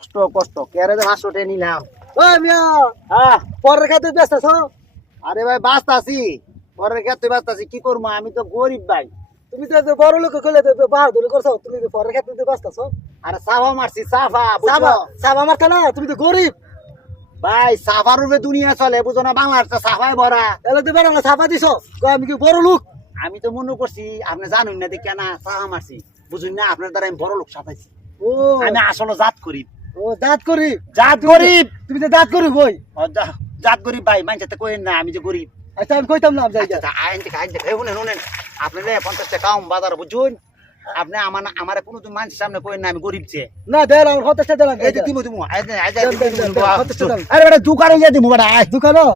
কষ্ট কষ্ট কেরে যে 500 টাকা নিলাম। ওই মিয়া হ্যাঁ পরের খাতে ব্যস্ত আছো? আরে ভাই বাঁচতাছি, পরের ক্ষেত্রে বাঁচতাছি, কি করবো, আমি তো গরিব ভাই। তুমি তো যে বড় লোক কইলে তো বাহাদুরি করছো, তুমি তো পরের খাতে ব্যস্ত আছো। আরে সাফা মারছি, সাফা সাবা বুঝছো সাবা মারতে না, তুমি তো গরিব। ভাই, সাফার রূপে দুনিয়া চলে, বুঝো না, বাংলাদেশটা সাফাই ভরা। এলে তো বেড়া সাবা দিছো, কই আমি কি বড় লোক? আমি তো মনে করছি আপনি জানুন না দেখে না সাফা মারছি, বুঝুন না, আপনার দ্বারা আমি বড় লোক সাফাইছি। ও আমি আসলে জাত গরিব, ও দাঁত করি, জাত গরিব। তুমি তো দাঁত করি কই? জাত গরিব ভাই, মানুষের কইেন না আমি যে গরিব। আচ্ছা আমি কইতাম না যাই আচ্ছা আইন থেকে শুনেন শুনেন, আপনি 50 টাকা কম বাজার বুঝুন, আপনি আমার কোনো মানুষের সামনে কইেন না আমি গরিব যে। না দেন আমার 50 টাকা দেন। এই যে দিমু দিমু দেন, দেন, দেন, 50 টাকা। আরে বেটা দোকানে গিয়ে দিমু বেটা। দোকানো